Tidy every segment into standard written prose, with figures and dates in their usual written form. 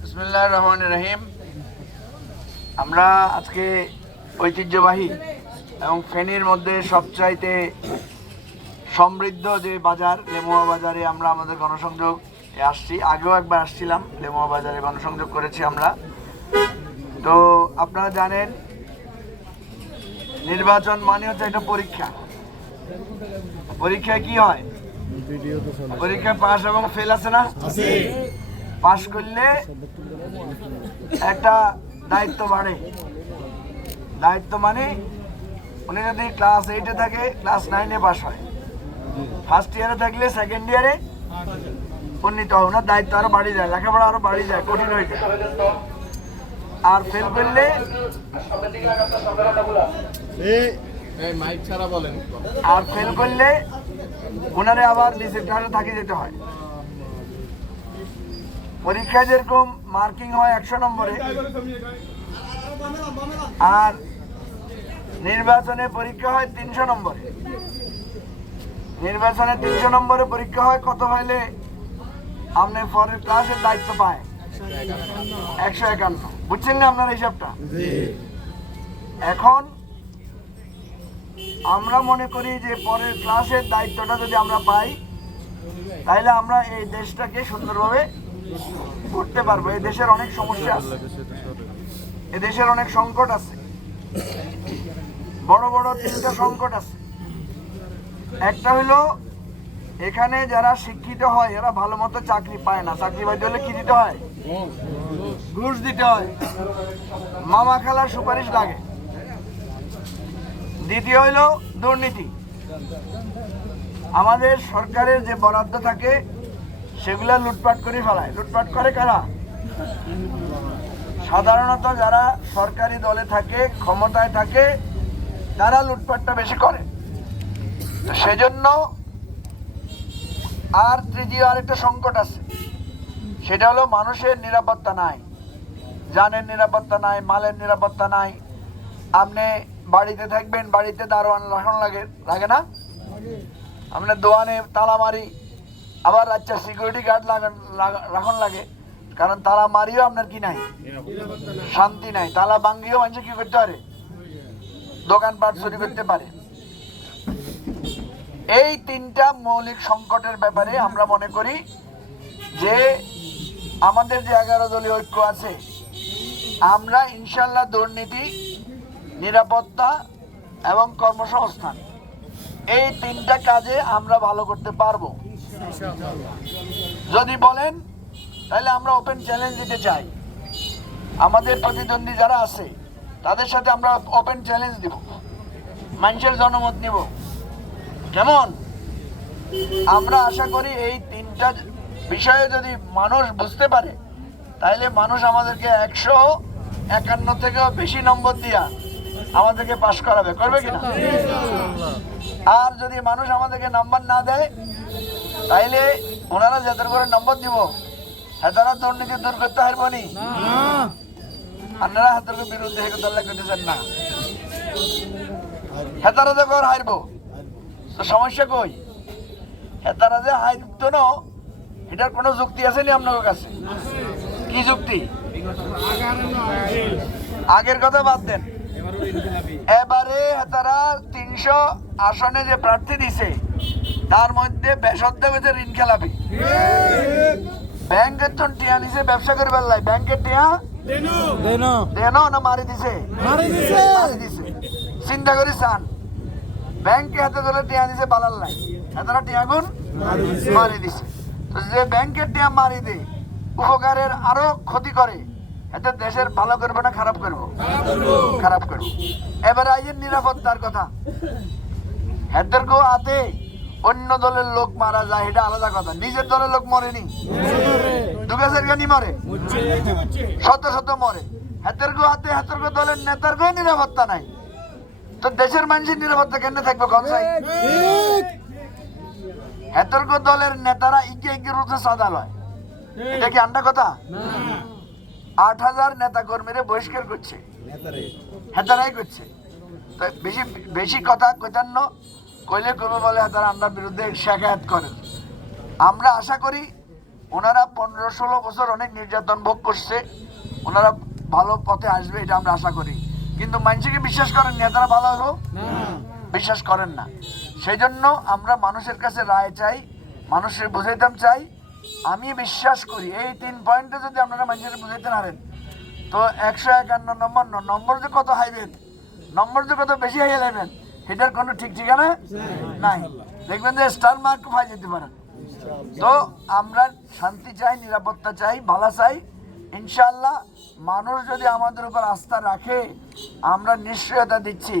বিসমিল্লাহির রহমানির রহিম। আমরা আজকে ঐতিহ্যবাহী এবং ফেনীর মধ্যে সবচাইতে সমৃদ্ধ যে বাজার লেমুয়া বাজারে আমরা আমাদের গণসংযোগ আসছি। আগেও একবার আসছিলাম, লেমুয়া বাজারে গণসংযোগ করেছি আমরা। তো আপনারা জানেন নির্বাচন মানে হচ্ছে একটা পরীক্ষা। পরীক্ষায় কি হয়? পরীক্ষায় পাস এবং ফেল আছে না? পাস করলে একটা দায়িত্ব বাড়ে। দায়িত্ব মানে উনি যদি ক্লাস 8-এ থাকে ক্লাস 9-এ পাস হয়, ফার্স্ট ইয়ারে থাকলে সেকেন্ড ইয়ারে উন্নীত হয়, ওনার দায়িত্ব আরো বাড়ি যায়, লেখাপড়া আরো বাড়ি যায়, কঠিন হয়ে যায়। আর ফেল করলে ওনারে আবার নিচের ক্লাসে থাকি যেতে হয়। পরীক্ষায় যেরকম মার্কিং হয় 100 নম্বরে, আর নির্বাচনে পরীক্ষা হয় 300 নম্বরে। নির্বাচনে 300 নম্বরে পরীক্ষা হয়, কত হইলে আপনি পরের ক্লাসের দায়িত্ব পায়? 151। বুঝছেন না আপনার হিসাবটা? এখন আমরা মনে করি যে পরের ক্লাসের দায়িত্বটা যদি আমরা পাই তাহলে আমরা এই দেশটাকে সুন্দরভাবে করতে পারবো। এই দেশের অনেক সমস্যা আছে, এই দেশের অনেক সংকট আছে, বড় বড় 3টা সংকট আছে। একটা হইলো এখানে যারা শিক্ষিত হয় এরা ভালো মতো চাকরি পায় না। চাকরি পাইতে হলে কি দিতে হয়? ঘুষ দিতে হয়, মামা খালার সুপারিশ লাগে। দ্বিতীয় হইলো দুর্নীতি। আমাদের সরকারের যে বরাদ্দ থাকে সেগুলা লুটপাট করে ফেলায়। লুটপাট করে কারা? সাধারণত যারা সরকারি দলে থাকে, ক্ষমতায় থাকে, তারা লুটপাটটা বেশি করে। তো সেজন্য আর তৃতীয় আরেকটা সংকট আছে, সেটা হলো মানুষের নিরাপত্তা নাই, জানের নিরাপত্তা নাই, মালের নিরাপত্তা নাই। আপনি বাড়িতে থাকবেন, বাড়িতে দারোয়ান রাখন লাগে না? আপনি দোয়ানে তালা মারি, আবার আচ্ছা সিকিউরিটি গার্ড রাখন লাগে, কারণ তালা মারিও আপনার কি নাই? শান্তি নাই। তালা ভাঙ্গিও মানুষ কি করতে পারে? দোকানপাট চুরি করতে পারে। এই 3টা মৌলিক সংকটের ব্যাপারে আমরা মনে করি যে আমাদের যে 11 দলীয় ঐক্য আছে, আমরা ইনশাল্লাহ দুর্নীতি, নিরাপত্তা এবং কর্মসংস্থান এই 3টা কাজে আমরা ভালো করতে পারবো। যদি বলেন তাহলে আমরা ওপেন চ্যালেঞ্জ দিতে চাই। আমাদের প্রতিদ্বন্দ্বী যারা আছে তাদের সাথে আমরা ওপেন চ্যালেঞ্জ দিব, মানুষের জনমত নিব। কেমন? আমরা আশা করি এই 3টা বিষয়ে যদি মানুষ বুঝতে পারে তাহলে মানুষ আমাদেরকে 151 থেকেও বেশি নম্বর দিয়া আমাদেরকে পাস করাবে। করবে কিনা? আর যদি মানুষ আমাদেরকে নাম্বার না দেয় তাইলে ওনারা যাদের করে নম্বর দিব হেতারা দুর্নীতি দূর করতে পারবো নি? আপনারা হাতের বিরুদ্ধে হেতাল্লা করতেছেন না, হেতারা তো ঘর হারবো। তো সমস্যা কই? হেতারা যে হারতো না, এটার কোনো যুক্তি আছে নি আপনার কাছে? কি যুক্তি? আগের কথা বাদ দেন, এবারে হেতারা 300 আসনে যে প্রার্থী দিছে তার মধ্যে বেসরকারি হয়েছে ঋণ খেলাপি। ব্যাংকের তো টিয়া নিছে ব্যবসা করে বেলায়, ব্যাংকের টিয়া দেন না মারি দিছে? চিন্তা করি চান ব্যাংকে হাতে ধরে টিয়া দিছে বালার লাই, হেতারা টিয়া গুণ মারি দিছে। তো যে ব্যাংকের টিয়া মারি দে উপকারের আরো ক্ষতি করে, এতে দেশের ভালো করবো না খারাপ করবো? খারাপ করবো। এবারে আইয়ের নিরাপত্তার কথা। হেদেরকেও আতে অন্য দলের লোক মারা যায়, এটা আলাদা কথা। নিজের দলের লোক মরেনি, দুগাছের গানি মরে, শত শত মরে। হেদেরকেও আতে হেদেরকেও দলের নেতারকেও নিরাপত্তা নাই। তো দেশের মানুষের নিরাপত্তা কেন থাকবে? কনসাই হেদেরকেও দলের নেতারা ইকে রুখে সাদা লয়, এটা কি আন্ডা কথা? 8000 নেতা কর্মীরা বহিষ্কার করছে, হেতারাই করছে। তো বেশি বেশি কথা কৈতান্য কইলে করবে বলে তারা আমরা বিরুদ্ধে শেখায়ত করে। আমরা আশা করি ওনারা 15-16 বছর অনেক নির্যাতন ভোগ করছে, ওনারা ভালো পথে আসবে, এটা আমরা আশা করি। কিন্তু মানুষকে বিশ্বাস করেন নেতারা ভালো হলো বিশ্বাস করেন না। সেই জন্য আমরা মানুষের কাছে রায় চাই, মানুষের বুঝাইতাম চাই। আমি বিশ্বাস করি এই 3 পয়েন্টে যদি আপনারা মানুষের বুঝাইতে পারেন তো 151 নম্বর যে কত হাইবেন, নম্বর যে কত বেশি হাইয়ে নেবেন, এটার কোনো ঠিক ঠিকানা নাই। দেখবেন যে স্টার মার্ক পাই যেতে পারেন। তো আমরা শান্তি চাই, নিরাপত্তা চাই, ভালো চাই। ইনশাআল্লাহ মানুষ যদি আমাদের উপর আস্থা রাখে, আমরা নিশ্চয়তা দিচ্ছি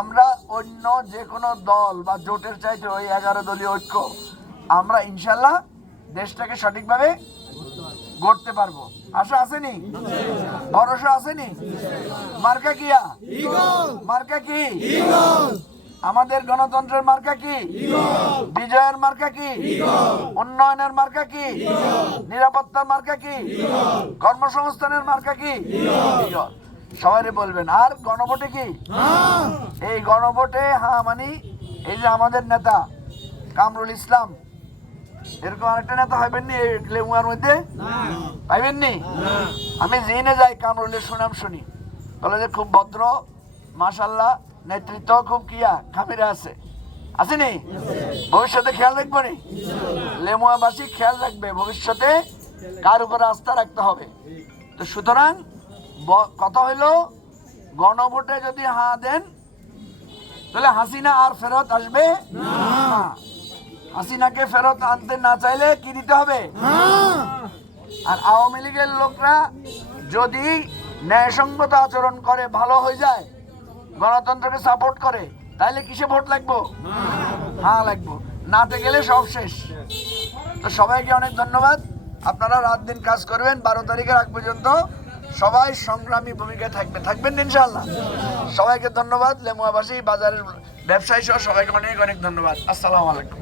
আমরা অন্য যে কোনো দল বা জোটের চাইতে ওই 11 দলীয় ঐক্য আমরা ইনশাআল্লাহ দেশটাকে সঠিকভাবে গড়তে পারবো। আশা আসেনি? ভরসা আসেনি? মার্কা কিয়া? মার্কা কি? আমাদের গণতন্ত্রের মার্কা কি? বিজয়ের মার্কা কি? উন্নয়নের মার্কা কি? নিরাপত্তার মার্কা কি? কর্মসংস্থানের মার্কা কি? সবাই বলবেন। আর গণভোটে কি? এই গণভোটে হ্যাঁ মানে এই যে আমাদের নেতা কামরুল ইসলাম, এরকম আরেকটা নেতা হইবেননি এই লেমুয়ার মধ্যে? পাইবেননি? আমি জেনে যাই কামরুলের সুনাম শুনি, বলে যে খুব ভদ্র, মাশাল্লাহ, নেতৃত্ব খুব কিয়া খামিরা আছে, আসেনি? ভবিষ্যতে খেয়াল রাখবো নি? লেমুয়াবাসী খেয়াল রাখবে ভবিষ্যতে কার উপর আস্থা রাখতে হবে। তো সুতরাং কথা হইলো গণভোটে যদি হ্যাঁ দেন তাহলে হাসিনা আর ফেরত আসবে না। হাসিনাকে ফেরত আনতে না চাইলে কি দিতে হবে? আর আওয়ামী লীগের লোকরা যদি ন্যায়সঙ্গত আচরণ করে, ভালো হয়ে যায়, গণতন্ত্রকে সাপোর্ট করে, তাহলে কিসে ভোট লাগবো? হ্যাঁ লাগবো, নাতে গেলে সব শেষ। তো সবাইকে অনেক ধন্যবাদ। আপনারা রাত দিন কাজ করবেন, 12 তারিখের আগ পর্যন্ত সবাই সংগ্রামী ভূমিকায় থাকবেন ইনশাআল্লাহ। সবাইকে ধন্যবাদ। লেমুয়াবাসী, বাজারের ব্যবসায়ী সহ সবাইকে অনেক অনেক ধন্যবাদ। আসসালামু আলাইকুম।